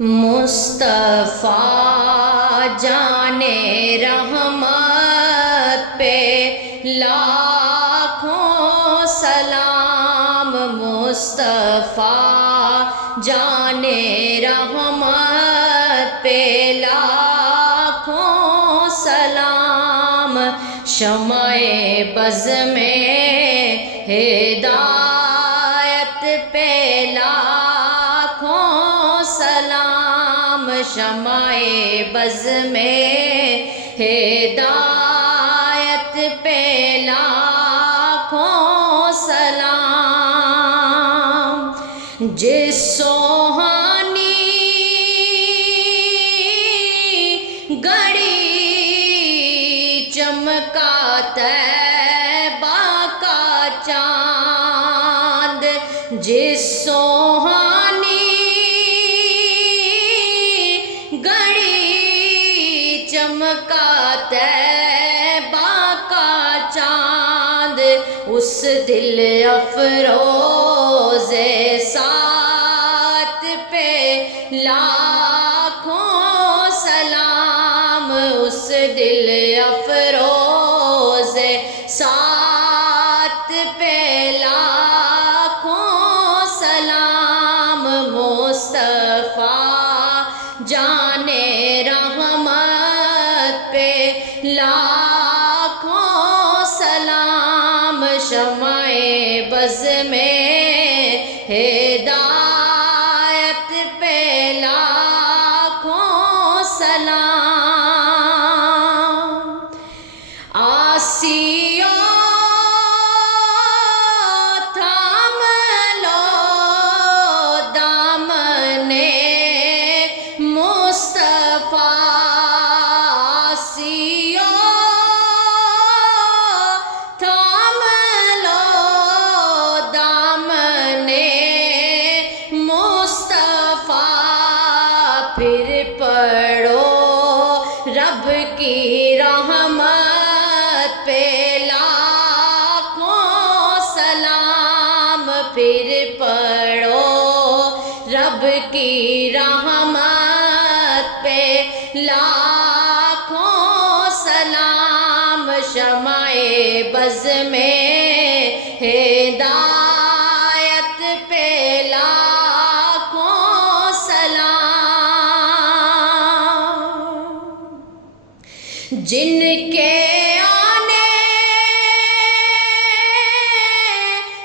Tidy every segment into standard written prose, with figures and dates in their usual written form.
مصطفیٰ جانے رحمت پہ لاکھوں سلام، مصطفیٰ جانے رحمت پہ لاکھوں سلام، شمع بز میں ہدایت پہ لاکھوں سلام، شمع بز میں ہدایت پہ لاکھوں سلام، جس سوہانی گھڑی چمکا طیبہ کا چاند، جس سوہانی گھڑی چمکا طیبہ کا چاند، اس دل افروز سات پہ لاکھوں سلام، اس دل افروز سات پہ لاکھوں سلام، مصطفیٰ جانے رحمت پہ لاکھوں سلام، شمع بز میں ہدایت پہ لاکھوں سلام، آسیوں تھام لو دامن مصطفیٰ، آسیوں تھام لو دامن مصطفیٰ، پھر پڑھو رب کی رحمت پہ لاکھوں سلام، پھر پڑھو رب کی رحمت پہ لاکھوں سلام، شمع بز میں ہدایت پہ لاکھوں سلام، جن کے آنے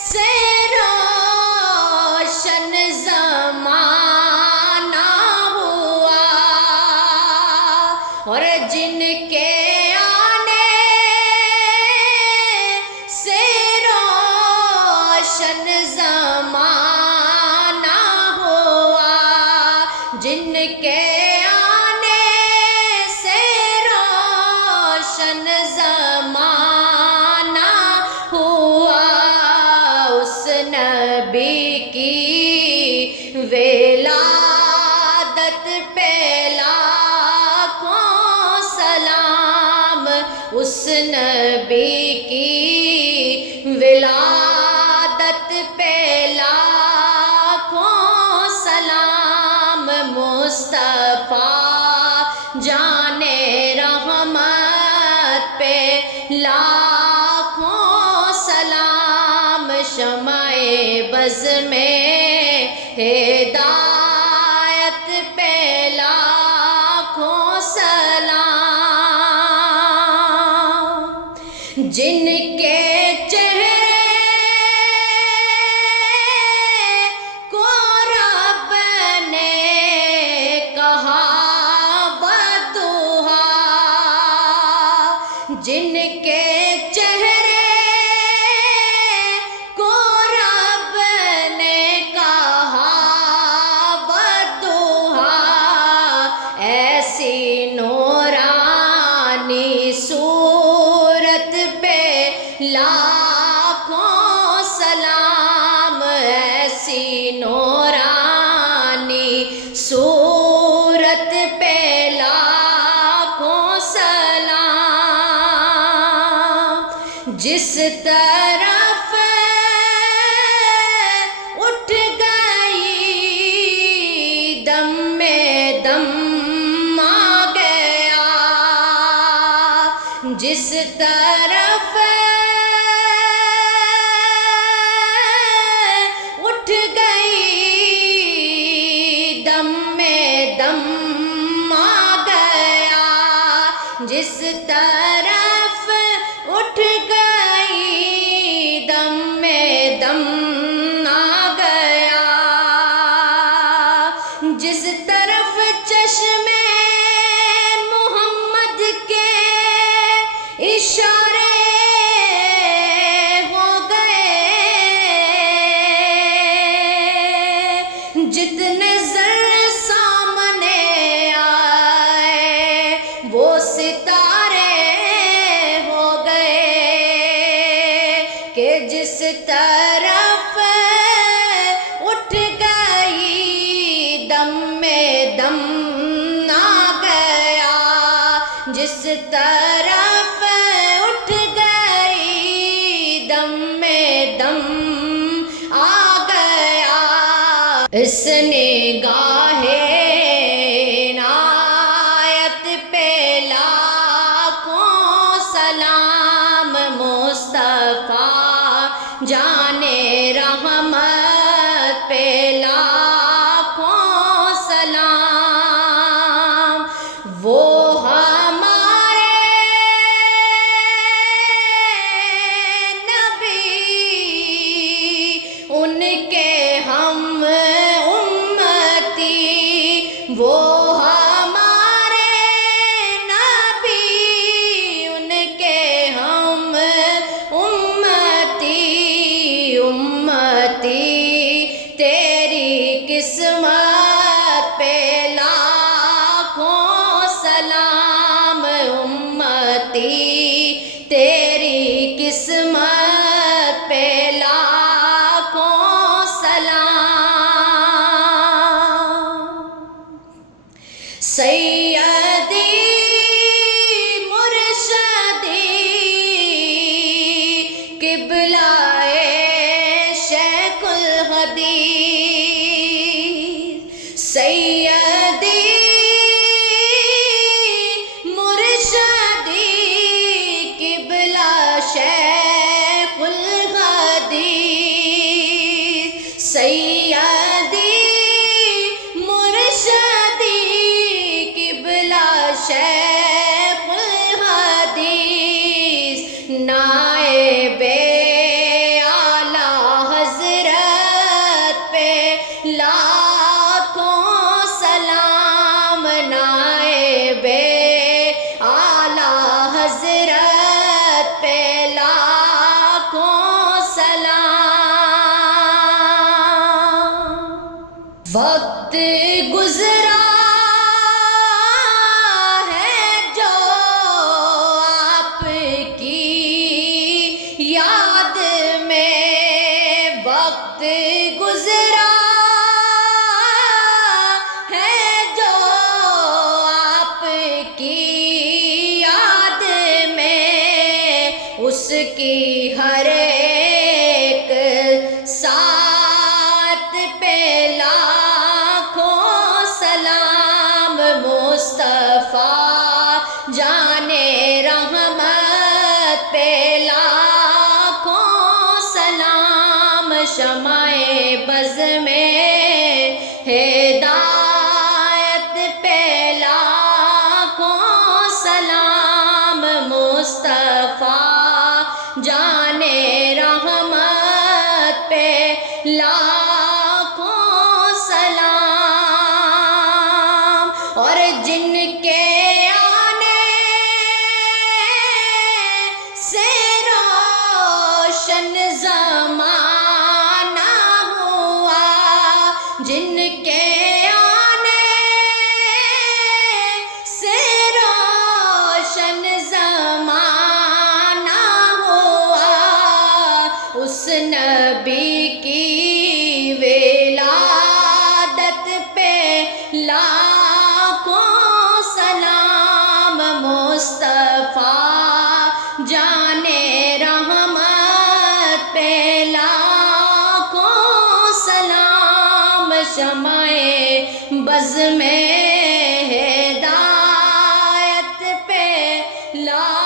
سے روشن زمانہ ہوا، اور جن کے آنے سے روشن زمانہ ہوا، جن کے زمانہ ہوا، اس نبی کی ولادت پہ لاکھوں سلام، اس نبی کی ولادت پہ لاکھوں سلام، مصطفیٰ جانے رحمت پہ لاکھوں سلام، شمع بز میں ہدایت پہ لاکھوں سلام، جن کے چہرے کو رب نے کہا بدوہا، جن کے چہرے کو رب نے کہا بدوہا، ایسی نورانی صورت پہ دم آ گیا، جس طرف اٹھ گئی دم میں دم آ گیا، جس طرف اٹھ گئی دم میں دم آ گیا، جس طرف چشمے محمد کے اشارے ہو گئے، جتنے زر سامنے آئے وہ ستارے ہو گئے، کہ جس طرف اٹھ گئی دم میں دم آ گیا، جس طرف اٹھ گئی دم میں دم آ گیا، اس نگاہ عنایت پہ لاکھوں سلام، مصطفیٰ جانے رحمت پہ لاکھوں سلام، وہ ہمارے نبی، ان کے ہم امتی، وہ ہمارے نبی، ان کے ہم امتی، امتی تیری قسمت پہ لاکھوں سلام، امتی تیری قسمت پہ لاکھوں سلام، سیدی مرشدی قبلہ شیخ الحدیث، سیدی مرشدی قبلہ شیخ الحدیث، سیدی مرشدی قبلہ شیخ الحدیث، نائب اعلیٰ حضرت پہ لاکھوں سلام، نائب اعلیٰ حضرت پہ لاکھوں سلام، وقت گزرا ہے جو آپ کی یاد میں، وقت گزرا ہے جو آپ کی یاد میں، اس کی ہر ایک ساتھ پہ لاکھوں سلام، مصطفیٰ جانے رحمت پہ لاکھوں سلام، شمع بز میں ہدایت پہ لاکھوں سلام، مصطفیٰ جانے رحمت پہ لاکھوں سلام، اور جن کے آنے سے روشن زمانہ ہوا، جن کے آنے سے روشن زمانہ ہوا، اس نبی کی لا